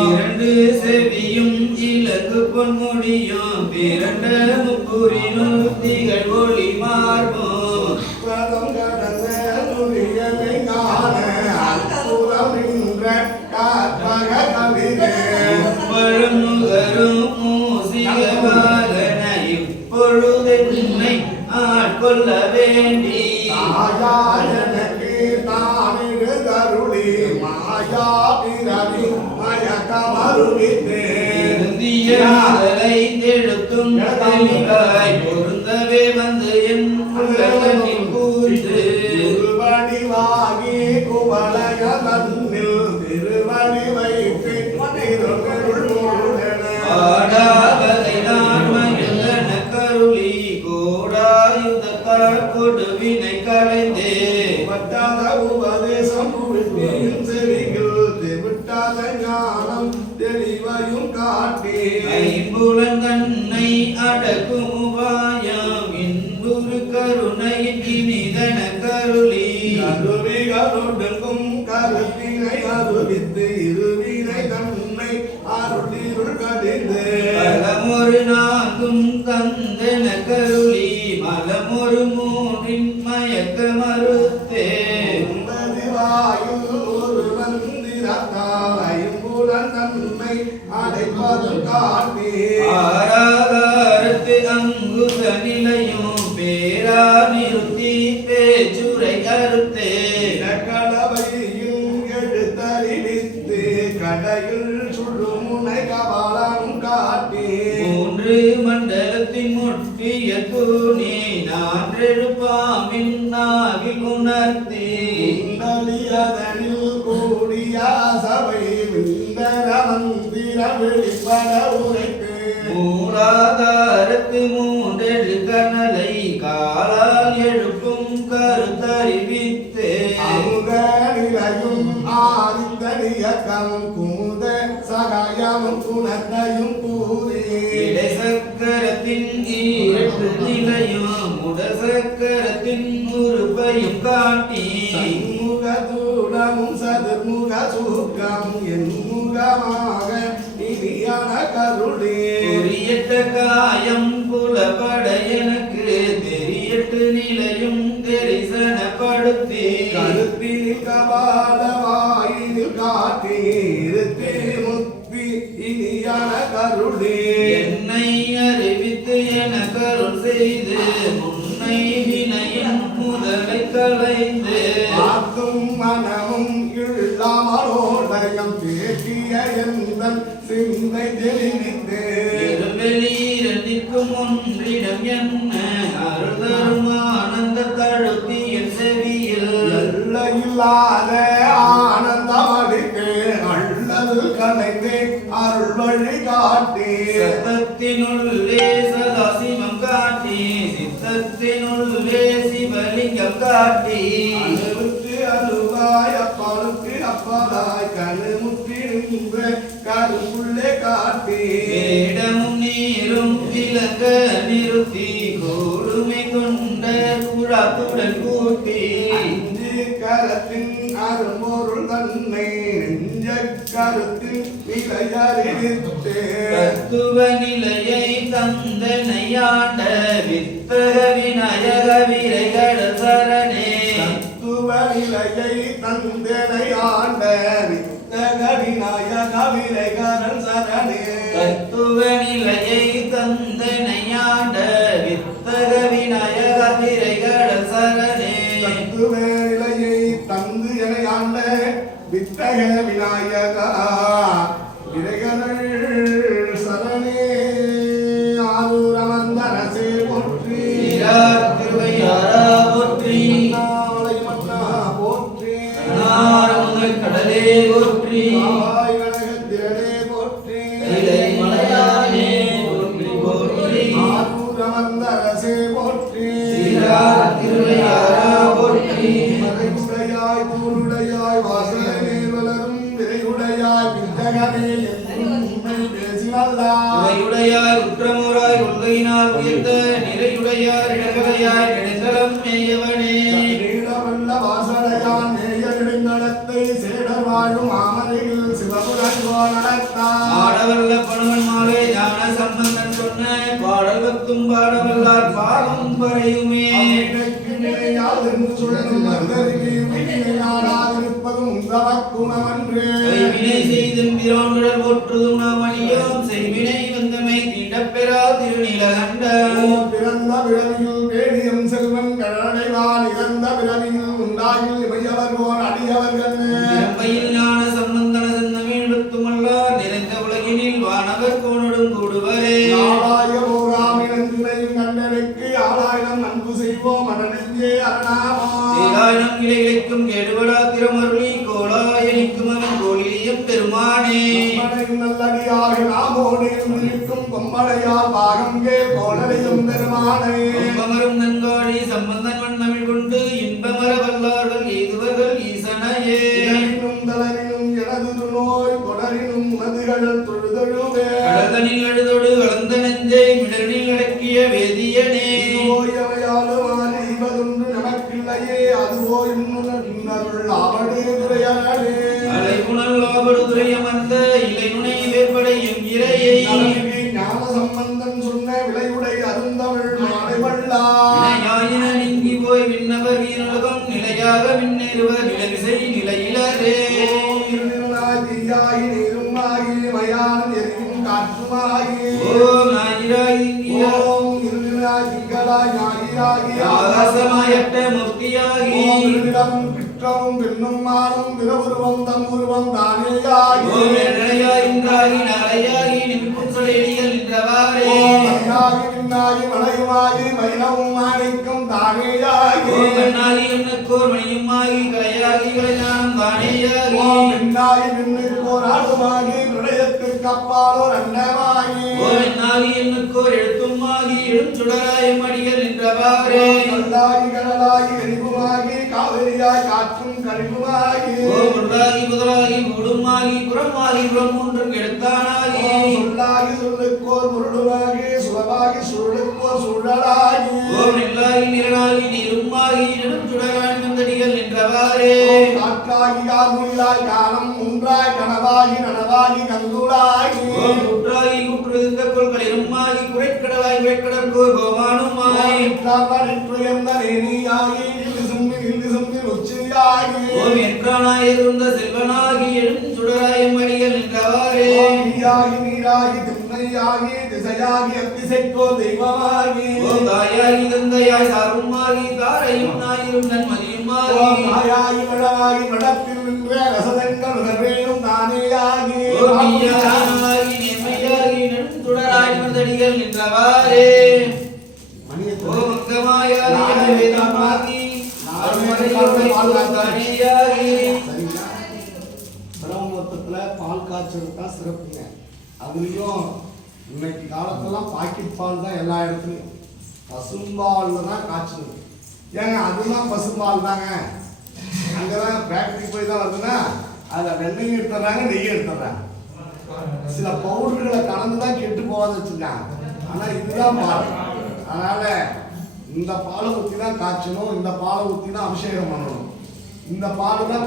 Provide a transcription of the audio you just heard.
இரண்டு செவியும் இலகு பொன்முடியும் பிறண்ட முப்புரினும் திகழ் ஒளி மார்பும் பழமுகரும் மூசிகவாகன இப்பொழுதென்னை ஆட்கொள்ள வேண்டி எழுத்தும் தெளிவாய் பொருந்தவே வந்து என் உள்ளத்தில் கூர்ந்து திருவடிவாகி குவளைய தன்னில் திருவடி வைத்து பாடாவதை நான் மகிழ்ந்தன கருளி கோடாயுதத்தால் கொடுவினை களைந்தே வட்டாத உபதேசம் செவிகள் விட்டாத ஞானம் தெளிவையும் காட்டி ஐம்புலன் தன்னை அடக்கும் உபாயம் இன்புறு கருணையின் இனிதன கருளி கருவிகளொடுங்கும் கருத்தினை அருவித்து இருவினை தன்னை அருளிருள் கடிந்து பலமொரு நான்கும் தந்தன கருளி மலமொரு மூன்றின் மயக்க மறுத்தே வாயில் ஒரு மந்திரத்தால் ஐம்புலன் தன்னை அடைப்பதும் காட்டி ஆராகாரத்து அங்குச நிலையும் பேரா நிறுத்தி பேச்சுரை கருத்தே கடவையும் எழுத்தறிவித்து கடையில் சுடுமுனை கபாலம் காட்டி மூன்று மண்டலத்தின் முட்டிய தூணி நான்றெழுப்பாமின் நாவில் உணர்த்தி அதனில் கூடிய சபை விந்தர மந்திர வெளிப்பட உரைத்து மூலாதாரத்து மூன்றெழு கனலை காலால் எழுப்பும் கருத்தறிவித்தே அமுக நிலையும் ஆதித்தனியக்கம் குமுத சகாயமும் குணத்தையும் கூறி இடை சக்கரத்தின் ஈரட்டு நிலையும் முடசக்கரத்தின் உறுப்பையும் காட்டி சண்முகதூடமும் சதுர்முக சூக்கம் என்முகமாக இனியான கருளே பொறியட்ட காயம் புலப்பட எனக்கு தெரியட்டு நிலையும் தரிசனப்படுத்தி கருத்தில் கபால வாயிலில் காட்டி இருத்தே முக்தி இனியான கருளே என்னை அறிவித்து என கருள் செய்து முன்னை வினையின் முதலை களைந்து ஆக்கும் மனமும் இல்லாமலோடயம் தேக்கிய எந்தன் சிந்தை தெளிவித்தே வெளியிரண்டிற்கும் ஒன்றிடம் என்ன அருதரும் ஆனந்த தழுத்தி என் செவியில் எல்லையில்லாத ஆனந்தம் அடித்தே அள்ளல் கலைந்தே அருள் வழி காட்டி சத்தத்தினுள்ளே சதாசிவம் காட்டி சித்தத்தினுள்ளே சிவலிங்கம் காட்டி அழுவுக்கு அழுவாய் அப்பாலுக்கு அப்பாலாய் கழுமுற்றி நின்ற கருவுள்ளே காட்டி வேடமும் நீரும் விளங்க நிறுத்தி கோடுமை கொண்ட குழாத்துடன் கூட்டி அஞ்சு கரத்தின் அரும்பொருள் தன்னை நெஞ்ச கருத்தின் நிலையறிவித்தே தத்துவ நிலையை தந்தனையாண்ட வித்தக விநாயக விரைகட சரணே தத்துவ நிலையை தந்தனை ஆண்ட வித்தக விநாயக விரைகரன் சரணே தத்துவ நிலையை தந்தனையாண்ட வித்தக விநாயக விரைகட சரணே தத்துவ நிலையை தந்து என ஆண்ட வித்தக விநாயகா விரைகரள் சரணே ஆரூரமந்தரசே போற்றி திருவையாரா போற்றி நாளை மன்னா போற்றி நாரமுதல் கடலே போற்றி ஆய் கனகத்திரளே போற்றி இலை மலையானே போற்றி போற்றி ஆரூரமந்தரசே போற்றி திருவையாரா போற்றி மறையுடையாய் தூளுடையாய் வாசனை வளரும் விரையுடையாய் வித்தகமே உண்மை பேசினல்லாய் உரையுடையாய் உற்றமுறாய் உள்கையினால் உயர்த்த நிறையுடையார் இடகலையாய் நெடுந்தளம் மேயவனே நீளவல்ல வாசனையான் நேய நெடுங்கடத்தை சேடர் வாழும் ஆமரையில் மறையுமே அவ்வினைக்கு நிலையாது என்று சுழலும் மறுதறிவே வினையாடாதிருப்பதும் உந்தவக்குணமன்றே கைவினை செய்தெம்பிரான்கள் போற்றுதும் நாம் அணியோம் செய்வினை வந்தமை தீண்டப்பெறா திருநிலகண்டம் பிறந்த பிறவியில் பேடியம் செல்வன் கடடைவான் இறந்த பிறவியில் உண்டாகில் இமையவர் போர் அடியவர்கள் இறம்பையில் ஞான சம்பந்தன செந்தமிழ் பத்துமல்லார் நிறைந்த உலகினில் வானவர் கோனொடும் கூடுவரே ஆளாய போராமி நன்றினையும் கண்டனுக்கு ஆளாயிரம் நன்கு செய்வோம் அடனெஞ்சே அரணாமா ஏழாயிரம் கிளைகளுக்கும் கேடுபடா திருமருளி கோலாயனிக்கும் அவன் கோலிலியம் பெருமானே கொம்பனையும் நல்லடியாக நாமோடு இருக்கும் கொம்பனையால் பாகங்கே கோளடையும் பெருமானே கும்பமரும் நன்காழி சம்பந்தன் வண்ணமிழ் கொண்டு இன்பமர வல்லார்கள் எய்துவர்கள் ஈசனையே இடரினும் தளரினும் எனது நோய் கொடரினும் மதிகள் தொழுதழுவே கடல்தனில் எழுதொடு வளர்ந்த நெஞ்சை மிடரில் அடக்கிய வேதியனே ஓயவையாலுமாறு இவதொன்று நமக்கில்லையே அதுவோ இன்னுள் அவடே துறையாடே அலைகுணல் ஆபடுதுறை அமர்ந்த இலைநுனை வேற்படையும் இறையை நலமிகு ஞான சம்பந்தன் சொன்ன விளைவுடை அருந்தமிழ் மாலைவள்ளா வினையாயின நீங்கி போய் விண்ணவர் வீரலகம் நிலையாக மின்னேறுவர் நிலவிசை நிலையிலரே ஓம் இருநிலாய் தீயாகி நீருமாகி மயானம் எரியும் காற்றுமாகி ஓம் ஞாயிறாய் ஓம் இருநிலாய் திங்களாய் ஞாயிறாகி ஆகாசமாயட்ட மூர்த்தியாகி ஓம் இருநிலம் கிற்றமும் பெண்ணும் மாறும் பிறவுருவம் தம் உருவம் தானேயாகி ஓம் நிலையாய் இன்றாகி நாளையாகி நிமிக்கும் சொலையடிகள் நின்றவாறே ஓம் மண்ணாகி விண்ணாகி மலையுமாகி மயிலவும் மாணிக்கம் தானேயாகி ஓம் மண்ணாகி எண்ணக்கோர் மணியுமாகி கலையாகி கலைஞானம் தானேயாகி ஓம் விண்ணாகி விண்ணுக்கோர் ஆடுமாகி பிரளயத்திற்கு அப்பாலோர் அண்டமாகி ஓம் எண்ணாகி எண்ணுக்கோர் எழுத்துமாகி எழுச்சுடராயம் அடிகள் நின்றவாறே கல்லாகி கடலாகி எரிவுமாகி காவிரியாய் காற்றும் கழிவுமாகி ஓம் உள்ளாகி முதலாகி ஊடுமாகி புறமாகி புறம் மூன்றும் கெடுத்தானாகி சொல்லாகி சொல்லுக்கோர் முருடுமாகி சுலபாகி சுருளுக்கோர் சுழலாகி ஓம் நெல்லாகி நிறனாகி நீருமாகி நெடுஞ்சுடராய் வந்தடிகள் நின்றவாறே காற்றாகி கார்முயிலாய் காலம் ஒன்றாய் கனவாகி நனவாகி கங்குளாகி ஓம் குற்றாகி குற்றுதிர்ந்த கொள்களிருமாகி குறைக்கடலாய் குறைக்கடற்கோர் கோமானுமாய் உயர்ந்த நேனியாகி இல்லி சும்பி உச்சியாகி ஓம் என்றானாய் இருந்த செல்வனாகி எழுஞ்சுடராயம் அடிகள் நின்றவாறே நீயாகி நீராகி திண்ணையாகி திசையாகி அத்திசைக்கோ தெய்வமாகி ஓம் தாயாகி தந்தையாய் சாருமாகி தாரையும் நாயிரும் நன்மதியுமாகி மாயாகி மழமாகி மடத்தில் நின்ற ரசதங்கள் உணர்வேனும் தானேயாகி ஓம் நீயாகி நேர்மையாகி நெடுஞ்சுடராய் வந்தடிகள் நின்றவாறே ஓம் அங்கமாயாகி வேதமாகி தானேயாகி பிரம்மத்துல பால் காய்ச்சல் தான் சிறப்புங்க. அதுலயும் இன்னைக்கு காலத்துலாம் பாக்கெட் பால் தான் எல்லா இடத்துலயும். பசும்பால்ல தான் காய்ச்சணும். ஏங்க அதுதான் பசும்பால் தாங்க. அங்கதான் ஃபேக்டரி போய் தான் வருதுன்னா அதில் வெண்ணெய் எடுத்துறாங்க, நெய் எடுத்துறாங்க. சில பவுடர்களை கலந்து தான் கெட்டு போகாத வச்சுருக்காங்க. ஆனால் இதுதான் பால். அதனால இந்த பாலை ஊற்றி தான் காய்ச்சணும், இந்த பாலை ஊற்றி தான் அபிஷேகம் பண்ணணும். இந்த பால் தான்